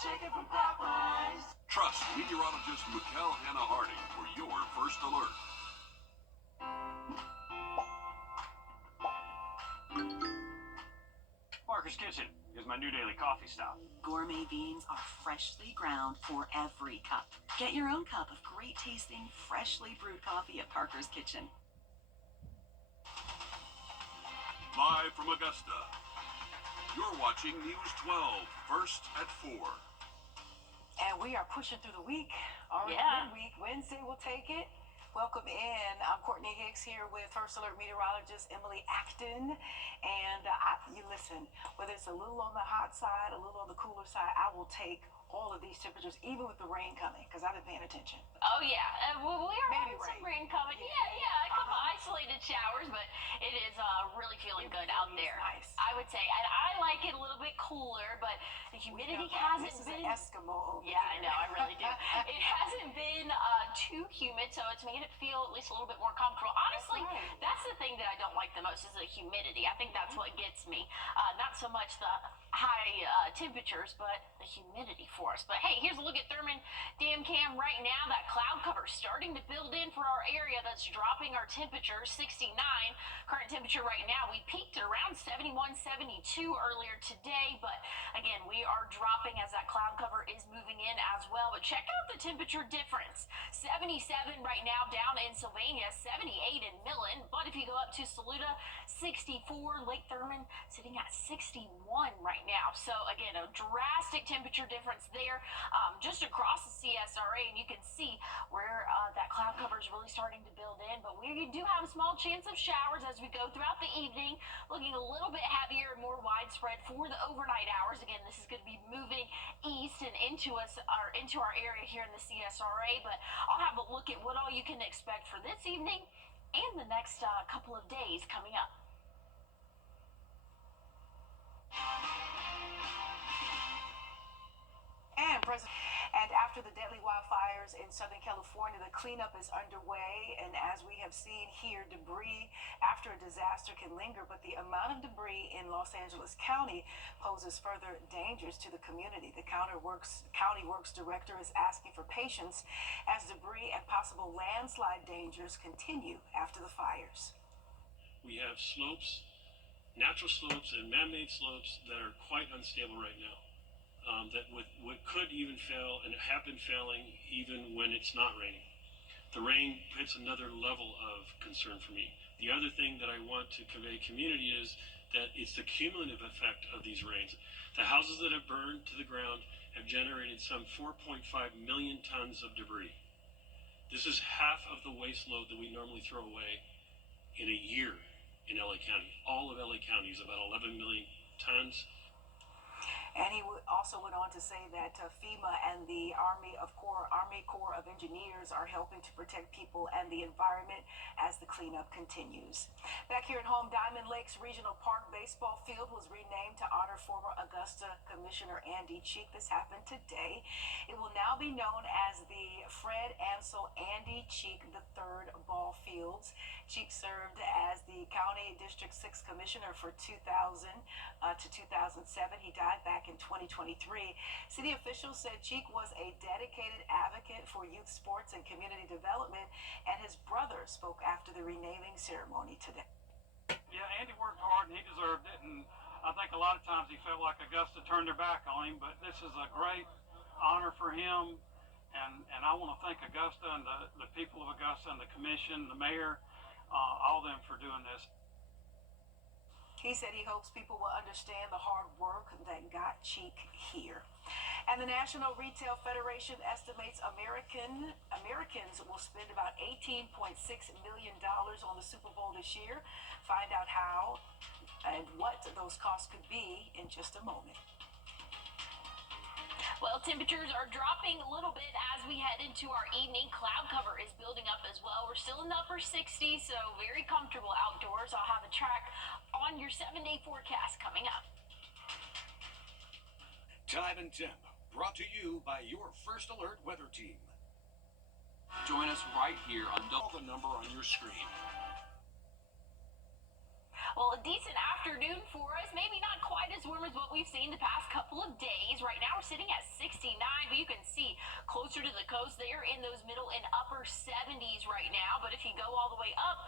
chicken from Popeyes. Trust meteorologist Mikkel Hannah Harding for your first alert. Parker's Kitchen is my new daily coffee stop. Gourmet beans are freshly ground for every cup. Get your own cup of great tasting, freshly brewed coffee at Parker's Kitchen. Live from Augusta, you're watching News 12, first at 4. And we are pushing through the week. Already midweek. Wednesday we'll take it. Welcome in. I'm Courtney Hicks here with First Alert meteorologist Emily Acton. And you listen, whether it's a little on the hot side, a little on the cooler side, I will take all of these temperatures, even with the rain coming, because I've been paying attention. Oh, yeah. Well, we are Maybe having some rain coming. Yeah. A couple isolated showers, but it is really feeling good out there. Nice. I would say. And I like it a little bit cooler, but the humidity hasn't been. This is an Eskimo. Yeah, I know. I really do. It hasn't been too humid, so it's making it feel at least a little bit more comfortable. Honestly, that's the thing that I don't like the most is the humidity. I think that's what gets me. Not so much the high temperatures, but the humidity for us. But hey, here's a look at Thurman Dam Cam right now. That cloud cover starting to build in for our area. That's dropping our temperature 69. Current temperature right now, we peaked at around 71, 72 earlier today, but again, we are dropping as that cloud cover is moving in as well. But check out the temperature difference. 77 right now down in Sylvania, 78 in Millen, but if you go up to Saluda, 64, Lake Thurman sitting at 61 right now. So again, a drastic temperature difference there just across the CSRA, and you can see where that cloud cover is really starting to build in. But we do have a small chance of showers as we go throughout the evening, looking a little bit heavier and more widespread for the overnight hours. Again, this is going to be moving east and into our area here in the CSRA, but I'll have a look at what all you can expect for this evening and the next couple of days coming up. And after the deadly wildfires in Southern California, the cleanup is underway. And as we have seen here, debris after a disaster can linger, but the amount of debris in Los Angeles County poses further dangers to the community. The County Works Director is asking for patience as debris and possible landslide dangers continue after the fires. We have slopes, natural slopes and man-made slopes that are quite unstable right now. That could even fail and have been failing even when it's not raining. The rain puts another level of concern for me. The other thing that I want to convey community is that it's the cumulative effect of these rains. The houses that have burned to the ground have generated some 4.5 million tons of debris. This is half of the waste load that we normally throw away in a year in LA County. All of LA County is about 11 million tons. And he also went on to say that FEMA and the Army Corps of Engineers are helping to protect people and the environment as the cleanup continues. Back here at home, Diamond Lakes Regional Park baseball field was renamed to honor former Augusta Commissioner Andy Cheek. This happened today. It will now be known as the Fred Ansel Andy Cheek III Ball Fields. Cheek served as the County District 6 Commissioner for 2000 to 2007. He died back in 2023. City officials said Cheek was a dedicated advocate for youth sports and community development, and his brother spoke after the renaming ceremony today. Yeah, Andy worked hard and he deserved it, and I think a lot of times he felt like Augusta turned their back on him, but this is a great honor for him, and I want to thank Augusta and the people of Augusta and the commission, the mayor, all of them for doing this. He said he hopes people will understand the hard work that got Cheek here. And the National Retail Federation estimates Americans will spend about $18.6 million on the Super Bowl this year. Find out how and what those costs could be in just a moment. Well, temperatures are dropping a little bit as we head into our evening. Cloud cover is building up as well. We're still in the upper 60s, so very comfortable outdoors. I'll have a track on your 7-day forecast coming up. Time and temp, brought to you by your First Alert weather team. Join us right here on the number on your screen. Well, a decent afternoon for us. Maybe not quite as warm as what we've seen the past couple of days. Right now we're sitting at 60 closer to the coast, they are in those middle and upper 70s right now. But if you go all the way up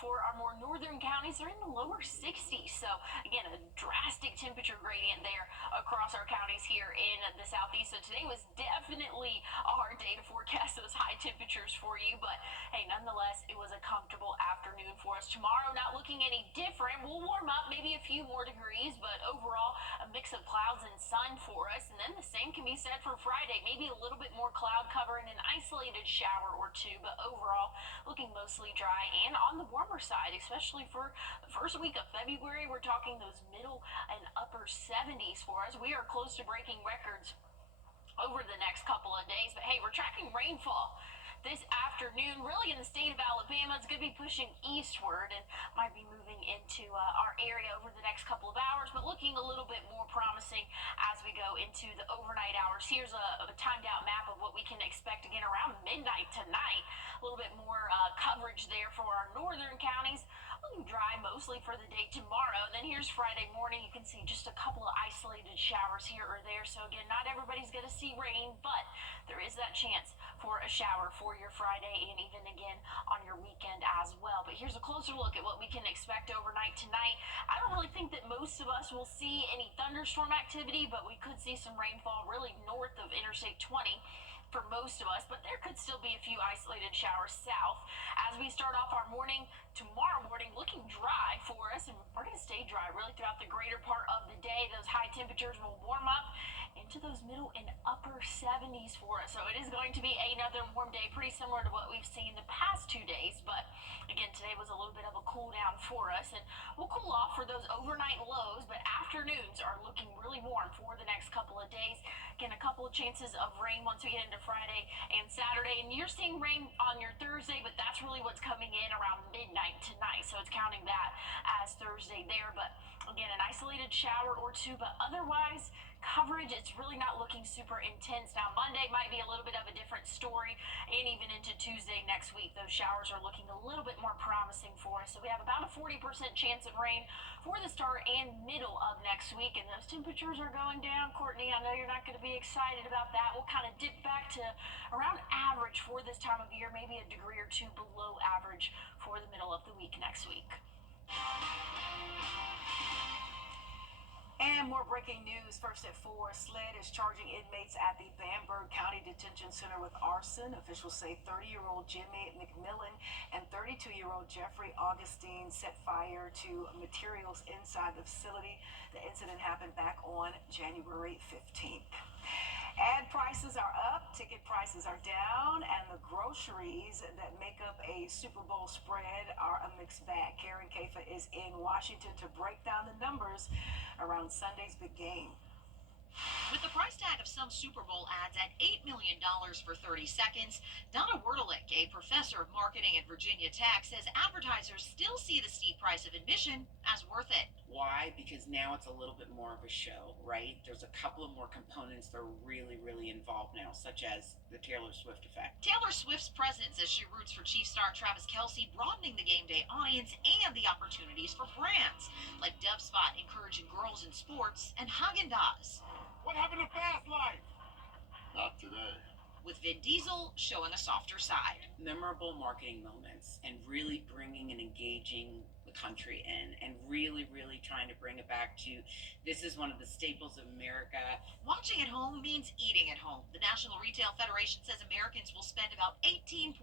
for our more northern counties, they're in the lower 60s. So again, a drastic temperature gradient there across our counties here in the southeast. So today was definitely a hard day to forecast those high temperatures for you. But hey, nonetheless, it was a comfortable afternoon for us. Tomorrow, not looking any different. We'll warm up maybe a few more degrees, but overall, a mix of clouds and sun for us. And then the same can be said for Friday. Maybe a little bit more cloud cover and an isolated shower or two, but overall, looking mostly dry and on the warmer side, especially for the first week of February. We're talking those middle and upper 70s for us. We are close to breaking records over the next couple of days. But hey, we're tracking rainfall this afternoon, really in the state of Alabama. It's going to be pushing eastward and might be moving into our area over the next couple of hours, but looking a little bit more promising as we go into the overnight hours. Here's a timed out map of what we can expect again around midnight tonight. A little bit more coverage there for our northern counties. Looking dry mostly for the day tomorrow. Then here's Friday morning. You can see just a couple of isolated showers here or there. So again, not everybody's going to see rain, but there is that chance for a shower for your Friday and even again on your weekend as well. But here's a closer look at what we can expect overnight tonight. I don't really think that most of us will see any thunderstorm activity, but we could see some rainfall really north of Interstate 20 for most of us, but there could still be a few isolated showers south. As we start off our morning, tomorrow morning looking dry for us, and we're going to stay dry really throughout the greater part of the day. Those high temperatures will warm up into those middle and upper 70s for us. So it is going to be another warm day, pretty similar to what we've seen the past 2 days. But again, today was a little bit of a cool down for us, and we'll cool off for those overnight lows, but afternoons are looking really warm for the next couple of days. Again, a couple of chances of rain once we get into Friday and Saturday, and you're seeing rain on your Thursday, but that's really what's coming in around midnight tonight. So it's counting that as Thursday there. But again, an isolated shower or two, but otherwise coverage, it's really not looking super intense. Now Monday might be a little bit of a different story, and even into Tuesday next week, those showers are looking a little bit more promising for us. So we have about a 40% chance of rain for the start and middle of next week, and those temperatures are going down. Courtney, I know you're not going to be excited about that. We'll kind of dip back to around average for this time of year, maybe a degree or two below average for the middle of the week next week. And more breaking news. First at 4, SLED is charging inmates at the Bamberg County Detention Center with arson. Officials say 30-year-old Jimmy McMillan and 32-year-old Jeffrey Augustine set fire to materials inside the facility. The incident happened back on January 15th. Ad prices are up, ticket prices are down, and the groceries that make up a Super Bowl spread are a mixed bag. Karen Kafa is in Washington to break down the numbers around Sunday's big game. With the price tag of some Super Bowl ads at $8 million for 30 seconds, Donna Wrdw, a professor of marketing at Virginia Tech, says advertisers still see the steep price of admission as worth it. Why? Because now it's a little bit more of a show, right? There's a couple of more components that are really, really involved now, such as the Taylor Swift effect. Taylor Swift's presence as she roots for Chiefs star Travis Kelce, broadening the game day audience and the opportunities for brands like Dove Spot encouraging girls in sports and Haagen-Dazs. What happened to Fast Life? Not today. With Vin Diesel showing a softer side. Memorable marketing moments and really bringing and engaging the country in and really, really trying to bring it back to this is one of the staples of America. Watching at home means eating at home. The National Retail Federation says Americans will spend about $18.6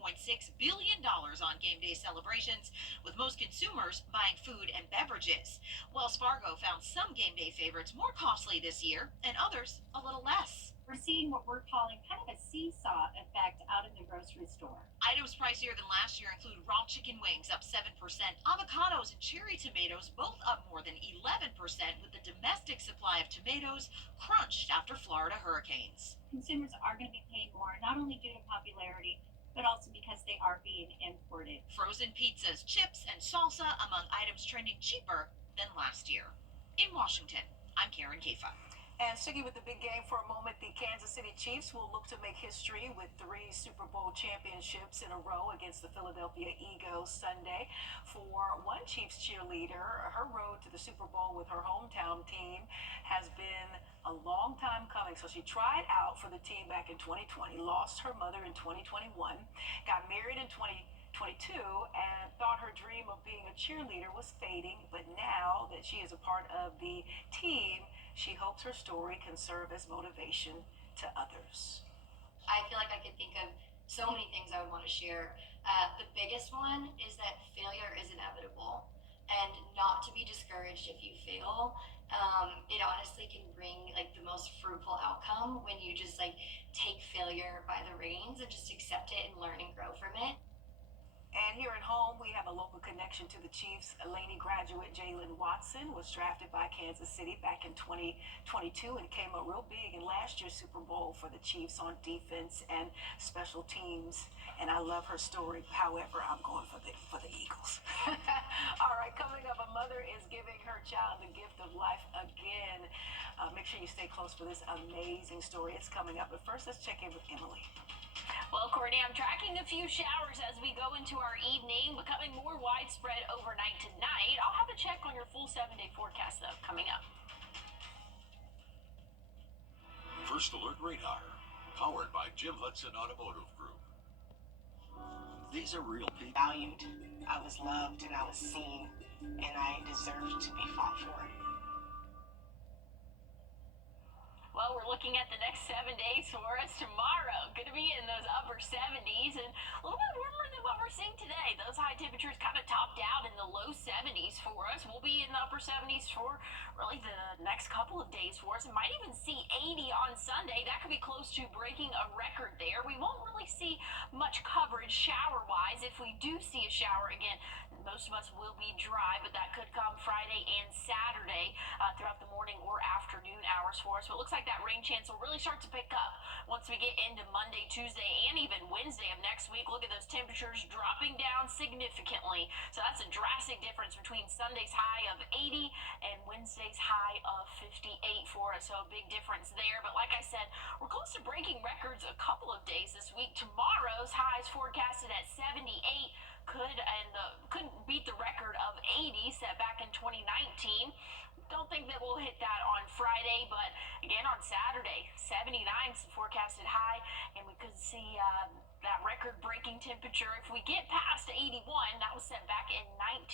billion on game day celebrations, with most consumers buying food and beverages. Wells Fargo found some game day favorites more costly this year and others a little less. We're seeing what we're calling kind of a seesaw effect out in the grocery store. Items pricier than last year include raw chicken wings up 7%, avocados and cherry tomatoes both up more than 11%, with the domestic supply of tomatoes crunched after Florida hurricanes. Consumers are going to be paying more, not only due to popularity, but also because they are being imported. Frozen pizzas, chips, and salsa among items trending cheaper than last year. In Washington, I'm Karen Kafa. And sticking with the big game for a moment, the Kansas City Chiefs will look to make history with 3 Super Bowl championships in a row against the Philadelphia Eagles Sunday. For one Chiefs cheerleader, her road to the Super Bowl with her hometown team has been a long time coming. So she tried out for the team back in 2020, lost her mother in 2021, got married in 2022, and thought her dream of being a cheerleader was fading. But now that she is a part of the team, she hopes her story can serve as motivation to others. I feel like I could think of so many things I would want to share. The biggest one is that failure is inevitable, and not to be discouraged if you fail. It honestly can bring like the most fruitful outcome when you just like take failure by the reins and just accept it and learn and grow from it. And here at home, we have a local connection to the Chiefs. Laney graduate Jalen Watson was drafted by Kansas City back in 2022 and came up real big in last year's Super Bowl for the Chiefs on defense and special teams. And I love her story. However, I'm going for the Eagles. All right, coming up, a mother is giving her child the gift of life again. Make sure you stay close for this amazing story. It's coming up. But first, let's check in with Emily. Well, Courtney, I'm tracking a few showers as we go into our evening, becoming more widespread overnight tonight. I'll have a check on your full 7-day forecast, though, coming up. First Alert Radar, powered by Jim Hudson Automotive Group. These are real people. Valued, I was loved, and I was seen, and I deserved to be fought for. Well, we're looking at the next 7 days for us tomorrow. Going to be in those upper 70s and a little bit warmer than what we're seeing today. Those high temperatures kind of topped out in the low 70s for us. We'll be in the upper 70s for really the next couple of days for us. And might even see 80 on Sunday. That could be close to breaking a record there. We won't really see much coverage shower-wise. If we do see a shower again, most of us will be dry, but that could come Friday and Saturday throughout the morning or afternoon hours for us. But it looks like that rain chance will really start to pick up once we get into Monday, Tuesday, and even Wednesday of next week. Look at those temperatures dropping down significantly. So that's a drastic difference between Sunday's high of 80 and Wednesday's high of 58 for us. So a big difference there. But like I said, we're close to breaking records a couple of days this week. Tomorrow's high is forecasted at 78. Couldn't beat the record of 80 set back in 2019. Don't think that we'll hit that on Friday, but again on Saturday, 79 is the forecasted high, and we could see that record-breaking temperature. If we get past 81, that was set back in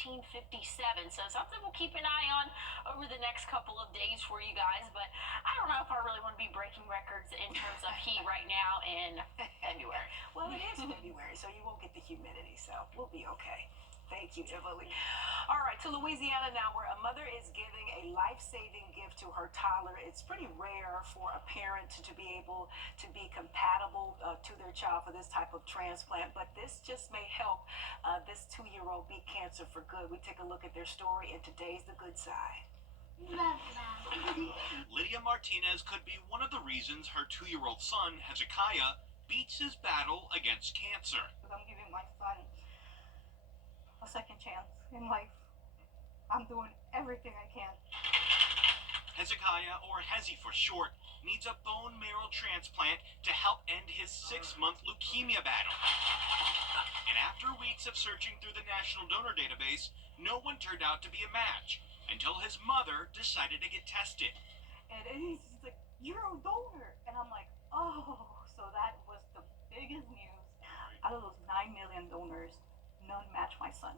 1957. So something we'll keep an eye on over the next couple of days for you guys. But I don't know if I really want to be breaking records in terms of heat right now in February. Well, it is February, so you won't get the humidity, so we'll be okay. Thank you, Emily. All right, to Louisiana now, where a mother is giving a life-saving gift to her toddler. It's pretty rare for a parent to be able to be compatible to their child for this type of transplant, but this just may help this 2-year-old beat cancer for good. We take a look at their story in today's The Good Side. Lydia Martinez could be one of the reasons her 2-year-old son, Hezekiah, beats his battle against cancer. I'm giving my son a second chance in life. I'm doing everything I can. Hezekiah, or Hezi for short, needs a bone marrow transplant to help end his 6-month leukemia battle. And after weeks of searching through the National Donor Database, no one turned out to be a match until his mother decided to get tested. And he's like, "You're a donor." And I'm like, oh, so that was the biggest news. Out of those 9 million donors, none match my son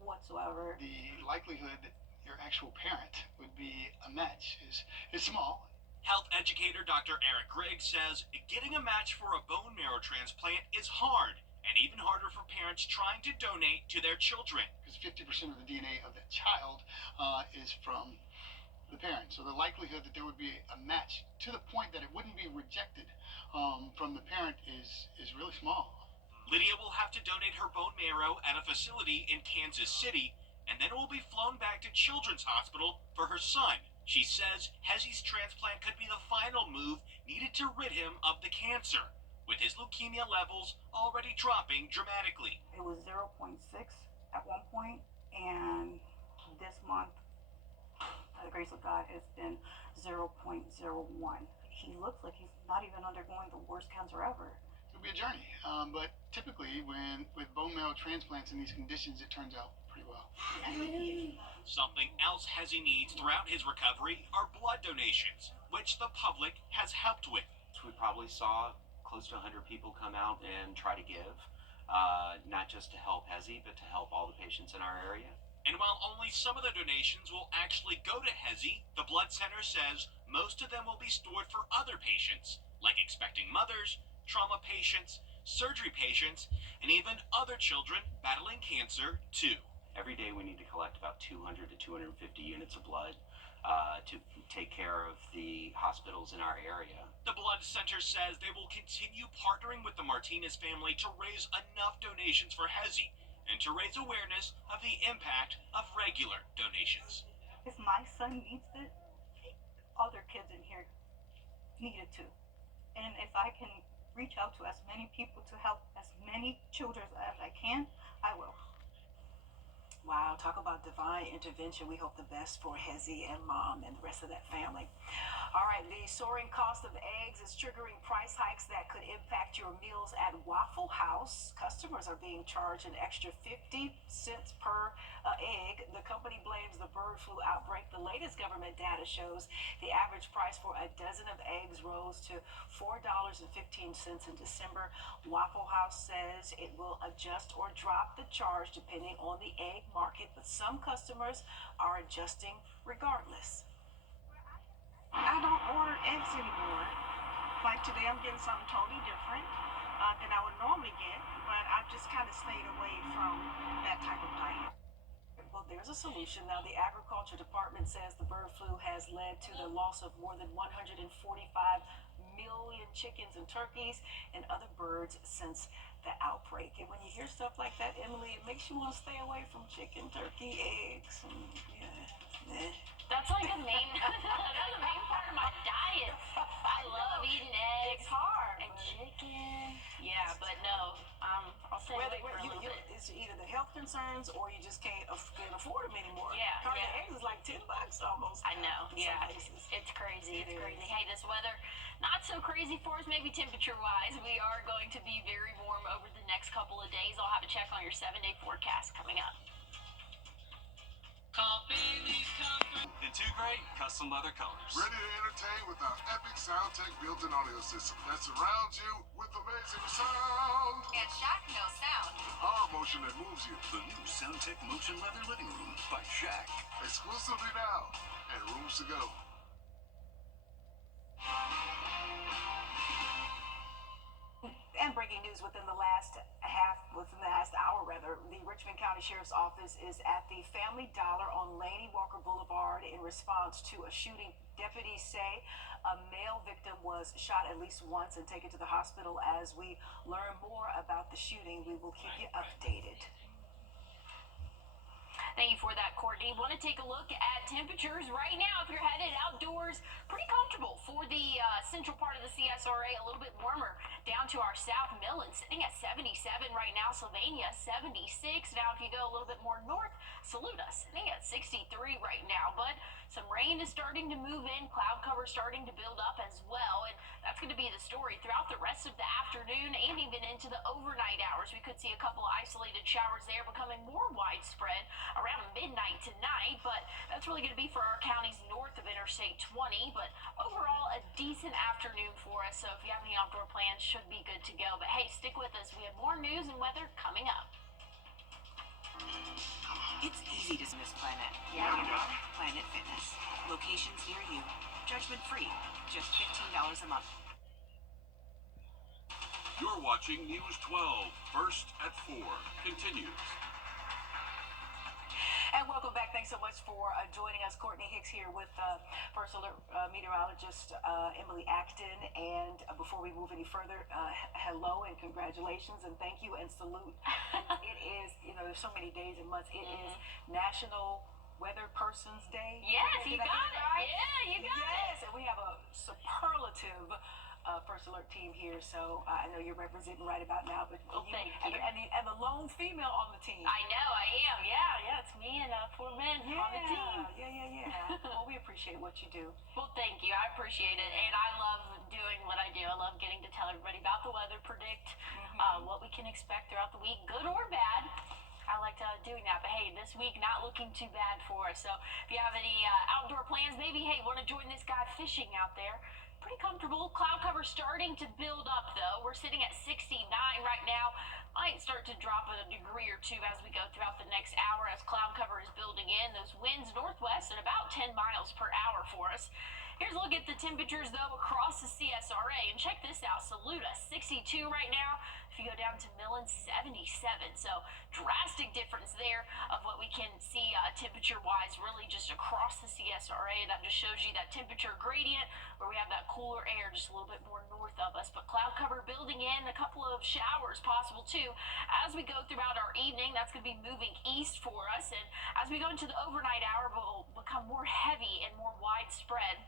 whatsoever. The likelihood that your actual parent would be a match is small. Health educator Dr. Eric Griggs says getting a match for a bone marrow transplant is hard, and even harder for parents trying to donate to their children. Because 50% of the DNA of that child is from the parent. So the likelihood that there would be a match to the point that it wouldn't be rejected from the parent is really small. Lydia will have to donate her bone marrow at a facility in Kansas City, and then will be flown back to Children's Hospital for her son. She says Hezi's transplant could be the final move needed to rid him of the cancer, with his leukemia levels already dropping dramatically. It was 0.6 at one point, and this month, by the grace of God, it's been 0.01. He looks like he's not even undergoing the worst cancer ever. It'll be a journey, but typically with bone marrow transplants in these conditions, it turns out pretty well. Something else Hezi needs throughout his recovery are blood donations, which the public has helped with. We probably saw close to 100 people come out and try to give, not just to help Hezi, but to help all the patients in our area. And while only some of the donations will actually go to Hezi, the blood center says most of them will be stored for other patients, like expecting mothers, trauma patients, surgery patients, and even other children battling cancer, too. Every day we need to collect about 200 to 250 units of blood to take care of the hospitals in our area. The blood center says they will continue partnering with the Martinez family to raise enough donations for Hezi and to raise awareness of the impact of regular donations. If my son needs it, other kids in here need it too. And if I can reach out to as many people to help as many children as I can, I will. Wow, talk about divine intervention. We hope the best for Hezi and Mom and the rest of that family. All right, the soaring cost of eggs is triggering price hikes that could impact your meals at Waffle House. Customers are being charged an extra 50 cents per egg. The company blames the bird flu outbreak. The latest government data shows the average price for a dozen of eggs rose to $4.15 in December. Waffle House says it will adjust or drop the charge depending on the egg market, but some customers are adjusting regardless. I don't order eggs anymore. Like today, I'm getting something totally different than I would normally get, but I've just kind of stayed away from that type of diet. Well, there's a solution. Now, the Agriculture Department says the bird flu has led to the loss of more than 145 million chickens and turkeys and other birds since the outbreak. And when you hear stuff like that, Emily, it makes you want to stay away from chicken, turkey, eggs, and That's like a main, that's a main part of my diet. I love eating eggs. It's hard. And chicken. Yeah, but no, I'll stay away for a little bit. It's either the health concerns or you just can't afford them anymore. Yeah, Carton yeah. of eggs is like $10 almost. I know, in yeah. some places. It's crazy. It It's crazy. is. Hey, this weather, not so crazy for us, maybe temperature-wise. We are going to be very warm over the next couple of days. I'll have a check on your 7-day forecast coming up. In 2 great custom leather colors. Ready to entertain with our epic SoundTech built-in audio system that surrounds you with amazing sound And shock no sound. Power motion that moves you. The new SoundTech Motion Leather Living Room by Shaq. Exclusively now at Rooms to Go. And breaking news within the last hour, the Richmond County Sheriff's Office is at the Family Dollar on Laney Walker Boulevard in response to a shooting. Deputies say a male victim was shot at least once and taken to the hospital. As we learn more about the shooting, we will keep you updated. Thank you for that, Courtney. Want to take a look at temperatures right now. If you're headed outdoors, pretty comfortable for the central part of the CSRA. A little bit warmer down to our south. Millen sitting at 77 right now. Sylvania 76. Now, if you go a little bit more north, Saluda sitting at 63 right now. But some rain is starting to move in. Cloud cover starting to build up as well. And that's going to be the story throughout the rest of the afternoon and even into the overnight hours. We could see a couple isolated showers there becoming more widespread around midnight tonight, but that's really going to be for our counties north of Interstate 20. But overall, a decent afternoon for us. So if you have any outdoor plans, should be good to go. But hey, stick with us. We have more news and weather coming up. It's easy to miss Planet. Yeah. Planet Fitness. Locations near you. Judgment free. Just $15 a month. You're watching News 12, First at 4. Continues. And welcome back. Thanks so much for joining us. Courtney Hicks here with First Alert meteorologist Emily Acton. And before we move any further, hello and congratulations and thank you and salute. It is, there's so many days and months. It is National Weather Person's Day. Yes, you Did I got get it. right? Yeah, you got it. Yes, and we have a superlative First Alert team team here, so I know you're representing right about now. But Well, thank you. And the lone female on the team. I know I am. Yeah, it's me and 4 men on the team. Yeah. Well, we appreciate what you do. Well, thank you. I appreciate it, and I love doing what I do. I love getting to tell everybody about the weather, predict what we can expect throughout the week, good or bad. I like doing that, but hey, this week not looking too bad for us. So if you have any outdoor plans, maybe hey, want to join this guy fishing out there? Pretty comfortable. Cloud cover starting to build up though. We're sitting at 69 right now. Might start to drop a degree or two as we go throughout the next hour as cloud cover is building in. Those winds northwest at about 10 miles per hour for us. Here's a look at the temperatures though across the CSRA, and check this out. Saluda 62 right now. If you go down to Millen, 77. So drastic difference there of what we can see temperature-wise really just across the CSRA. That just shows you that temperature gradient where we have that cooler air just a little bit more north of us. But cloud cover building in, a couple of showers possible too. As we go throughout our evening, that's going to be moving east for us. And as we go into the overnight hour, it will become more heavy and more widespread.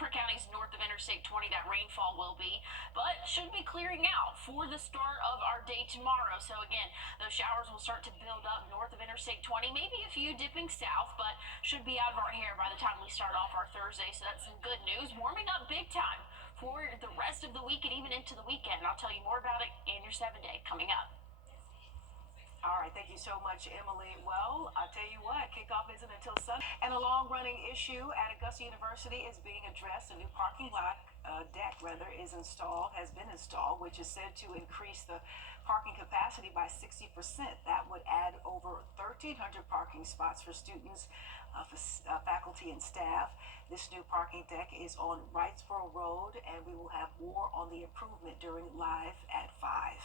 For counties north of Interstate 20, that rainfall will be, but should be clearing out for the start of our day tomorrow. So again, those showers will start to build up north of Interstate 20, maybe a few dipping south, but should be out of our hair by the time we start off our Thursday. So that's some good news. Warming up big time for the rest of the week and even into the weekend. And I'll tell you more about it in your 7-day coming up. All right, thank you so much, Emily. Well, I'll tell you what, kickoff isn't until Sunday. And a long-running issue at Augusta University is being addressed. A new parking lot deck, has been installed, which is said to increase the parking capacity by 60%. That would add over 1,300 parking spots for students, faculty, and staff. This new parking deck is on Wrightsboro Road, and we will have more on the improvement during Live at 5.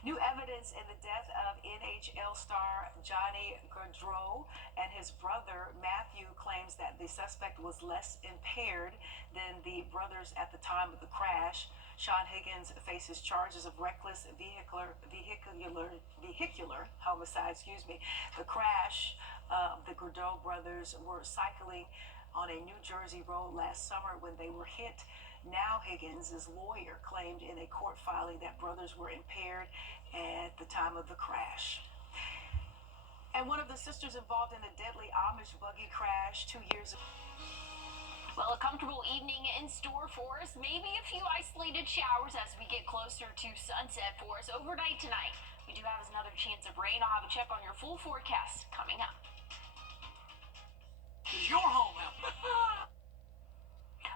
New evidence in the death of NHL star Johnny Wrdw and his brother Matthew claims that the suspect was less impaired than the brothers at the time of the crash. Sean Higgins faces charges of reckless vehicular homicide. The crash, the Wrdw brothers were cycling on a New Jersey road last summer when they were hit. Now Higgins' lawyer claimed in a court filing that brothers were impaired at the time of the crash. And one of the sisters involved in a deadly Amish buggy crash 2 years ago. Well, a comfortable evening in store for us. Maybe a few isolated showers as we get closer to sunset for us overnight tonight. We do have another chance of rain. I'll have a check on your full forecast coming up. Is your home out?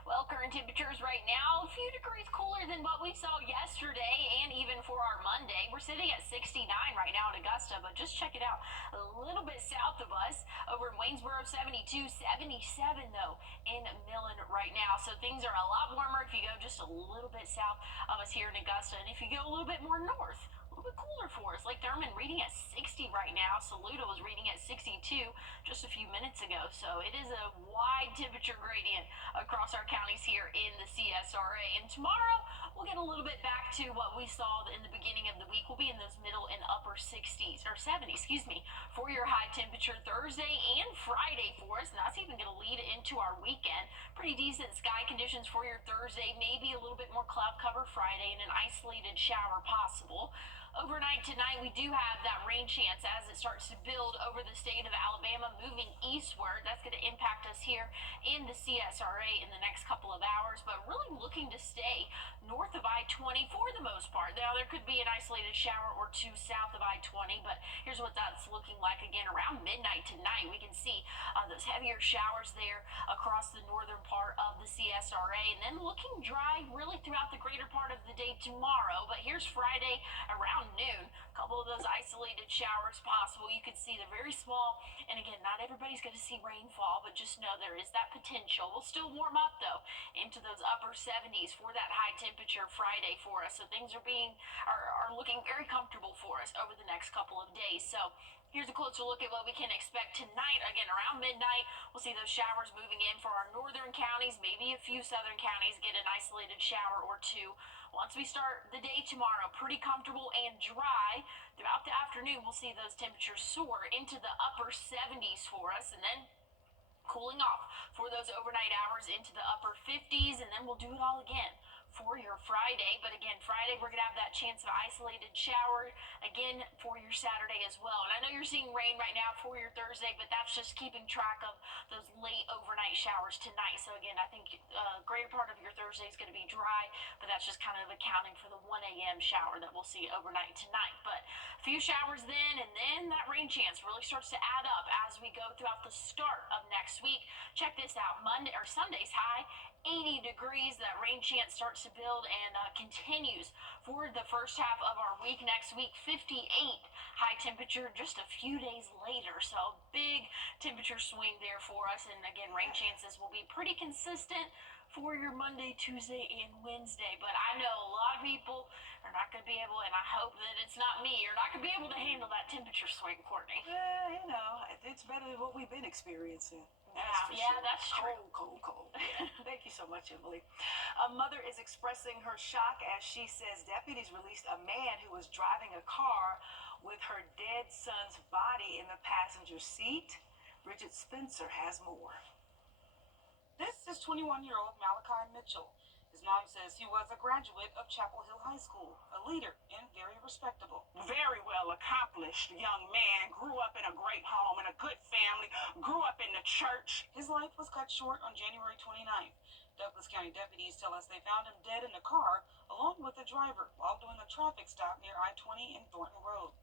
Well, current temperatures right now, a few degrees cooler than what we saw yesterday and even for our Monday. We're sitting at 69 right now in Augusta, but just check it out. A little bit south of us over in Waynesboro, 72, 77 though in Millen right now. So things are a lot warmer if you go just a little bit south of us here in Augusta. And if you go a little bit more north, a little bit cooler for us. Lake Thurman reading at 60 right now. Saluda was reading at 62 just a few minutes ago. So it is a wide temperature gradient across our counties here in the CSRA. And tomorrow we'll get a little bit back to what we saw in the beginning of the week. We'll be in those middle and upper 60s or 70s, for your high temperature Thursday and Friday for us. And that's even going to lead into our weekend. Pretty decent sky conditions for your Thursday. Maybe a little bit more cloud cover Friday and an isolated shower possible. Overnight tonight, we do have that rain chance as it starts to build over the state of Alabama, moving eastward. That's going to impact us here in the CSRA in the next couple of hours, but really looking to stay north of I-20 for the most part. Now, there could be an isolated shower or two south of I-20, but here's what that's looking like again around midnight tonight. We can see those heavier showers there across the northern part of the CSRA, and then looking dry really throughout the greater part of the day tomorrow. But here's Friday around noon. A couple of those isolated showers possible. You can see they're very small, and again, not everybody's going to see rainfall, but just know there is that potential. We'll still warm up though into those upper 70s for that high temperature Friday for us. So things are looking very comfortable for us over the next couple of days. So here's a closer look at what we can expect tonight. Again, around midnight, we'll see those showers moving in for our northern counties. Maybe a few southern counties get an isolated shower or two. Once we start the day tomorrow, pretty comfortable and dry. Throughout the afternoon, we'll see those temperatures soar into the upper 70s for us, and then cooling off for those overnight hours into the upper 50s, and then we'll do it all again for your Friday. But again, Friday we're going to have that chance of isolated shower again for your Saturday as well. And I know you're seeing rain right now for your Thursday, but that's just keeping track of those late overnight showers tonight. So again, I think a greater part of your Thursday is going to be dry, but that's just kind of accounting for the 1 a.m. shower that we'll see overnight tonight. But a few showers then, and then that rain chance really starts to add up as we go throughout the start of next week. Check this out, Monday or Sunday's high, 80 degrees. That rain chance starts to build and continues for the first half of our week. Next week, 58 high temperature just a few days later. So big temperature swing there for us. And again, rain chances will be pretty consistent for your Monday, Tuesday, and Wednesday. But I know a lot of people are not going to be able, and I hope that it's not me, you're not going to be able to handle that temperature swing, Courtney. You know, it's better than what we've been experiencing. That's true. Cold. Yeah. Thank you so much, Emily. A mother is expressing her shock as she says deputies released a man who was driving a car with her dead son's body in the passenger seat. Bridget Spencer has more. This is 21-year-old Malachi Mitchell. His mom says he was a graduate of Chapel Hill High School, a leader and very respectable. Very well accomplished young man, grew up in a great home, in a good family, grew up in the church. His life was cut short on January 29th. Douglas County deputies tell us they found him dead in the car, along with the driver, while doing a traffic stop near I-20 and Thornton Road.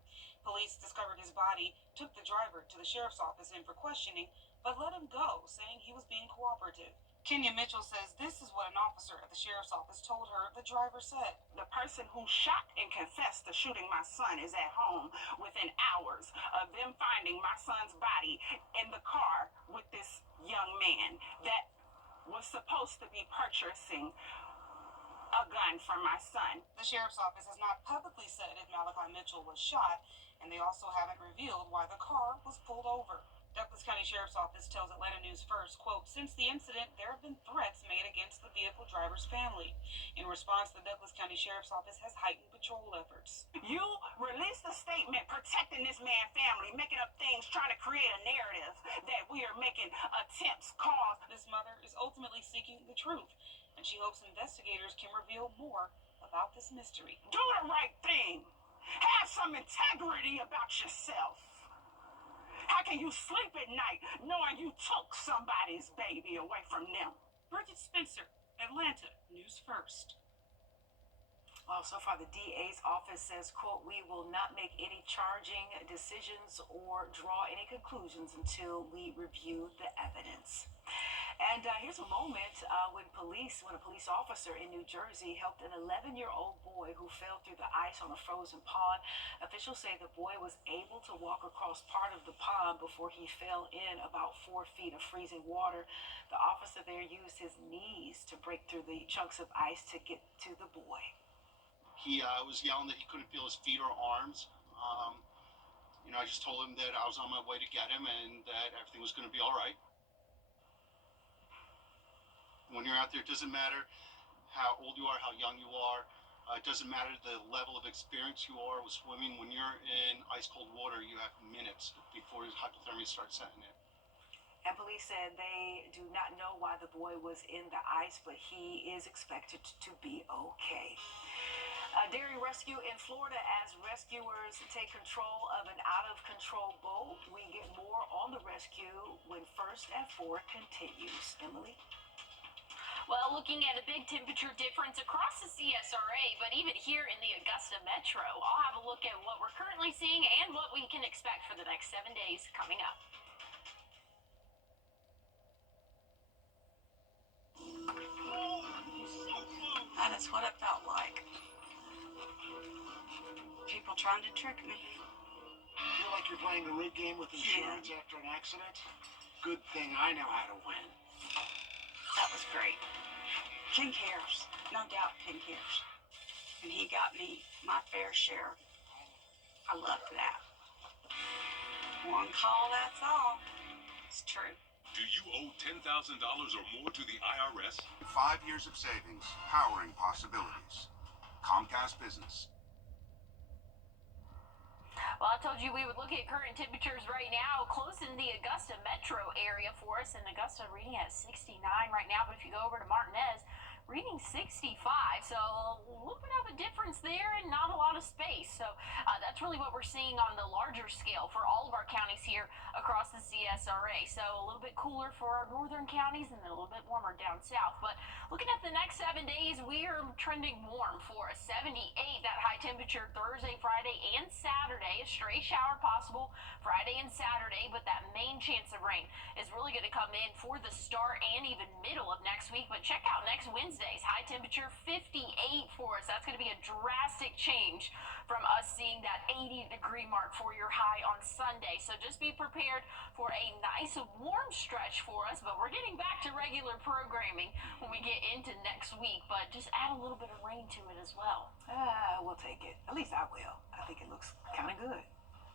Police discovered his body, took the driver to the sheriff's office in for questioning, but let him go, saying he was being cooperative. Kenya Mitchell says this is what an officer at the sheriff's office told her the driver said. The person who shot and confessed to shooting my son is at home within hours of them finding my son's body in the car with this young man that was supposed to be purchasing a gun for my son. The sheriff's office has not publicly said if Malachi Mitchell was shot, and they also haven't revealed why the car was pulled over. Douglas County Sheriff's Office tells Atlanta News First, quote, since the incident, there have been threats made against the vehicle driver's family. In response, the Douglas County Sheriff's Office has heightened patrol efforts. You released a statement protecting this man's family, making up things, trying to create a narrative that we are making attempts, calls. This mother is ultimately seeking the truth, and she hopes investigators can reveal more about this mystery. Do the right thing. Have some integrity about yourself. How can you sleep at night knowing you took somebody's baby away from them? Bridget Spencer, Atlanta News First. Well, so far the DA's office says, quote, we will not make any charging decisions or draw any conclusions until we review the evidence. And here's a moment when a police officer in New Jersey helped an 11-year-old boy who fell through the ice on a frozen pond. Officials say the boy was able to walk across part of the pond before he fell in about 4 feet of freezing water. The officer there used his knees to break through the chunks of ice to get to the boy. He was yelling that he couldn't feel his feet or arms. I just told him that I was on my way to get him and that everything was going to be all right. When you're out there, it doesn't matter how old you are, how young you are. It doesn't matter the level of experience you are with swimming. When you're in ice-cold water, you have minutes before hypothermia starts setting in. And police said they do not know why the boy was in the ice, but he is expected to be okay. A dairy rescue in Florida as rescuers take control of an out-of-control boat. We get more on the rescue when First at 4 continues. Emily? Well, looking at a big temperature difference across the CSRA, but even here in the Augusta Metro, I'll have a look at what we're currently seeing and what we can expect for the next 7 days coming up. That is what it felt like. People trying to trick me. Feel like you're playing a rig game with insurance after an accident? Good thing I know how to win. That was great. Ken cares. No doubt Ken cares. And he got me my fair share. I loved that. One call, that's all. It's true. Do you owe $10,000 or more to the IRS? 5 years of savings, powering possibilities. Comcast Business. Well, I told you we would look at current temperatures right now, close in the Augusta metro area for us. And Augusta reading at 69 right now, but if you go over to Martinez, reading 65. So a little bit of a difference there and not a lot of space. So that's really what we're seeing on the larger scale for all of our counties here across the CSRA. So a little bit cooler for our northern counties and then a little bit warmer down south. But looking at the next 7 days, we are trending warm for a 78, that high temperature Thursday, Friday, and Saturday. A stray shower possible Friday and Saturday, but that main chance of rain is really going to come in for the start and even middle of next week. But check out next Wednesday's high temperature 58 for us. That's going to be a drastic change from us seeing that 80-degree mark for your high on Sunday. So just be prepared for a nice warm stretch for us, but we're getting back to regular programming when we get into next week. But just add a little bit of rain to it as well. We'll take it. At least I will. I think it looks kind of good.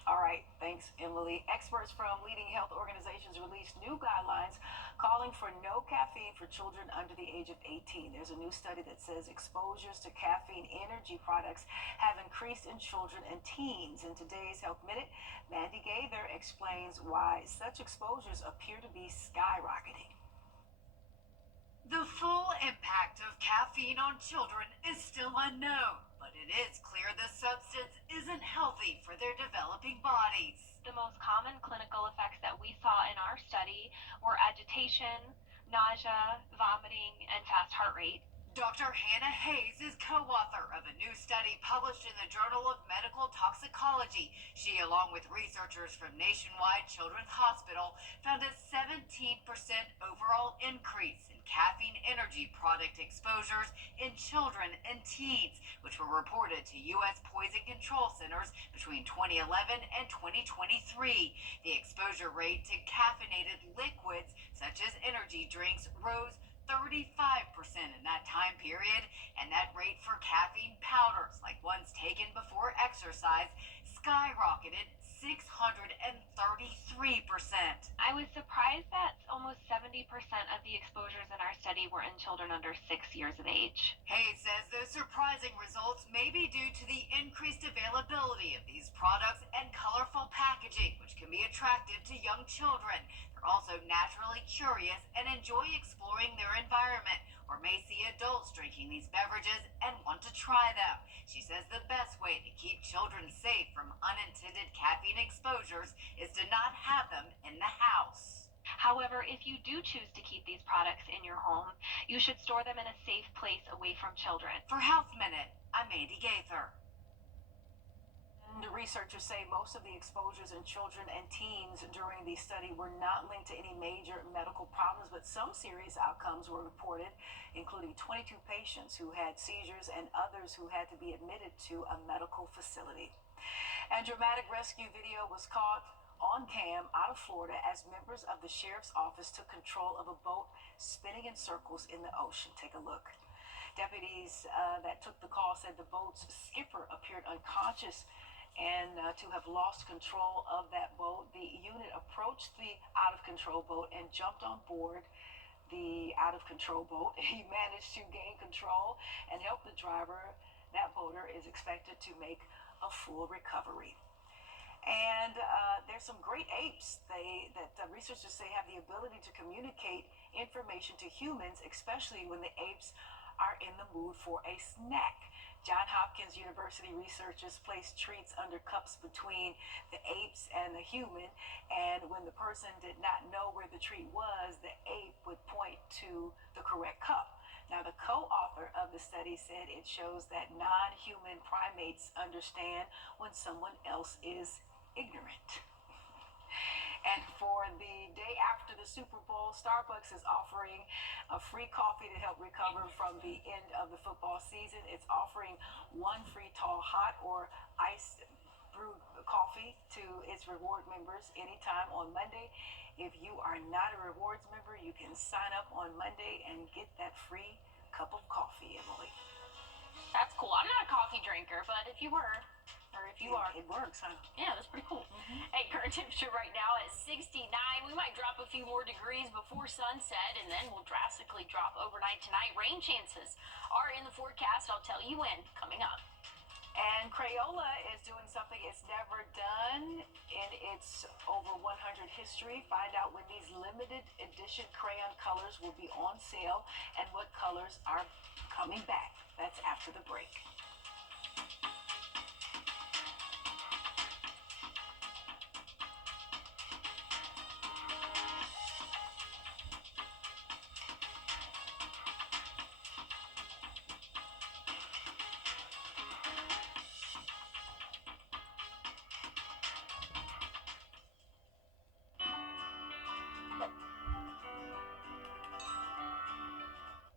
All right, thanks, Emily. Experts from leading health organizations released new guidelines calling for no caffeine for children under the age of 18. There's a new study that says exposures to caffeine energy products have increased in children and teens. In today's Health Minute, Mandy Gaither explains why such exposures appear to be skyrocketing. The full impact of caffeine on children is still unknown, but it is clear the substance isn't healthy for their developing bodies. The most common clinical effects that we saw in our study were agitation, nausea, vomiting, and fast heart rate. Dr. Hannah Hayes is co-author of a new study published in the Journal of Medical Toxicology. She, along with researchers from Nationwide Children's Hospital, found a 17% overall increase in caffeine energy product exposures in children and teens, which were reported to U.S. Poison Control Centers between 2011 and 2023. The exposure rate to caffeinated liquids, such as energy drinks, rose 35% in that time period, and that rate for caffeine powders, like ones taken before exercise, skyrocketed 633%. I was surprised that almost 70% of the exposures in our study were in children under 6 years of age. Hayes says those surprising results may be due to the increased availability of these products and colorful packaging, which can be attractive to young children. They're also naturally curious and enjoy exploring their environment, or may see adults drinking these beverages and want to try them. She says the best way to keep children safe from unintended caffeine exposures is to not have them in the house. However, if you do choose to keep these products in your home, you should store them in a safe place away from children. For Health Minute, I'm Mandy Gaither. The researchers say most of the exposures in children and teens during the study were not linked to any major medical problems, but some serious outcomes were reported, including 22 patients who had seizures and others who had to be admitted to a medical facility. And dramatic rescue video was caught on cam out of Florida as members of the sheriff's office took control of a boat spinning in circles in the ocean. Take a look. Deputies that took the call said the boat's skipper appeared unconscious and to have lost control of that boat. The unit approached the out-of-control boat and jumped on board the out-of-control boat. He managed to gain control and help the driver. That boater is expected to make a full recovery. And there's some great apes that researchers say have the ability to communicate information to humans, especially when the apes are in the mood for a snack. Johns Hopkins University researchers placed treats under cups between the apes and the human, and when the person did not know where the treat was, the ape would point to the correct cup. Now, the co-author of the study said it shows that non-human primates understand when someone else is ignorant. And for the day after the Super Bowl, Starbucks is offering a free coffee to help recover from the end of the football season. It's offering one free tall hot or iced brewed coffee to its reward members anytime on Monday. If you are not a rewards member, you can sign up on Monday and get that free cup of coffee, Emily. That's cool. I'm not a coffee drinker, but if you were, or if you are, it works, huh? Yeah, that's pretty cool. Hey, current temperature right now is 69. We might drop a few more degrees before sunset, and then we'll drastically drop overnight tonight. Rain chances are in the forecast. I'll tell you when, coming up. And Crayola is doing something it's never done in its over 100 history. Find out when these limited edition crayon colors will be on sale and what colors are coming coming back. That's after the break.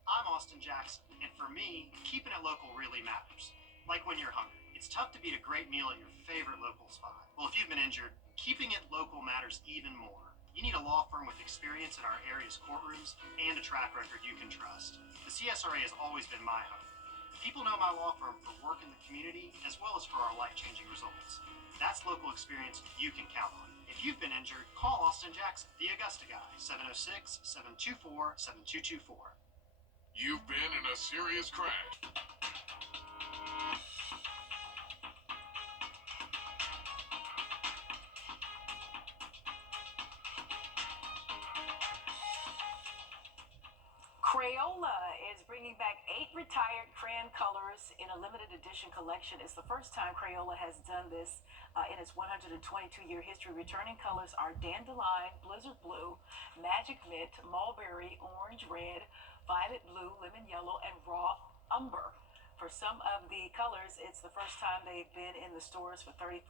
I'm Austin Jackson, and for me, keeping it local really matters. Like when you're hungry. It's tough to beat a great meal at your favorite local spot. Well, if you've been injured, keeping it local matters even more. You need a law firm with experience in our area's courtrooms and a track record you can trust. The CSRA has always been my home. People know my law firm for work in the community as well as for our life-changing results. That's local experience you can count on. If you've been injured, call Austin Jackson, the Augusta guy, 706-724-7224. You've been in a serious crash. Crayola is bringing back 8 retired crayon colors in a limited edition collection. It's the first time Crayola has done this in its 122-year history. Returning colors are Dandelion, Blizzard Blue, Magic Mint, Mulberry, Orange Red, Violet Blue, Lemon Yellow, and Raw Umber. For some of the colors, it's the first time they've been in the stores for 35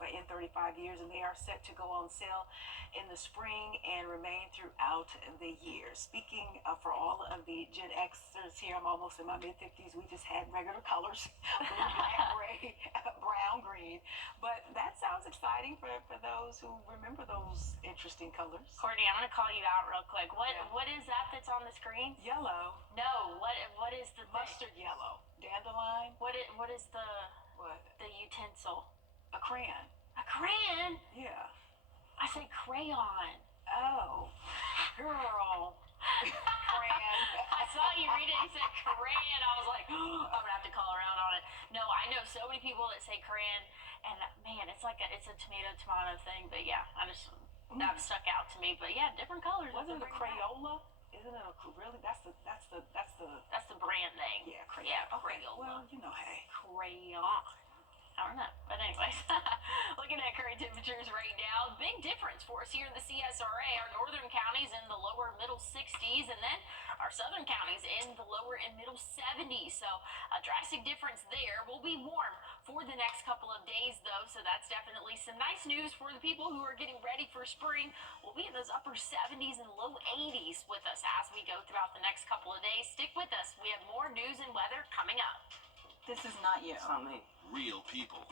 years, and they are set to go on sale in the spring and remain throughout the year. Speaking for all of the Gen Xers here, I'm almost in my mid-50s. We just had regular colors, blue, black, gray, brown, green. But that sounds exciting for those who remember those interesting colors. Courtney, I'm gonna call you out real quick. What is that that's on the screen? Yellow. No. What is the Mustard yellow. Dandelion. What is the What? the utensil? A crayon. A crayon? Yeah. I say crayon. Oh, girl. Crayon. I saw you read it and said crayon. I was like, oh, I'm gonna have to call around on it. No, I know so many people that say crayon, and man, it's a tomato thing. But yeah, that stuck out to me. But yeah, different colors. Wasn't it a Crayola? Isn't it really? That's the brand name. Yeah, Yeah, okay. Crayola. Well, you know, hey. Crayon. I don't know. But anyways, looking at current temperatures right now, big difference for us here in the CSRA. Our northern counties in the lower middle 60s, and then our southern counties in the lower and middle 70s. So a drastic difference there. We'll be warm for the next couple of days, though, so that's definitely some nice news for the people who are getting ready for spring. We'll be in those upper 70s and low 80s with us as we go throughout the next couple of days. Stick with us. We have more news and weather coming up. This is not you. Real people,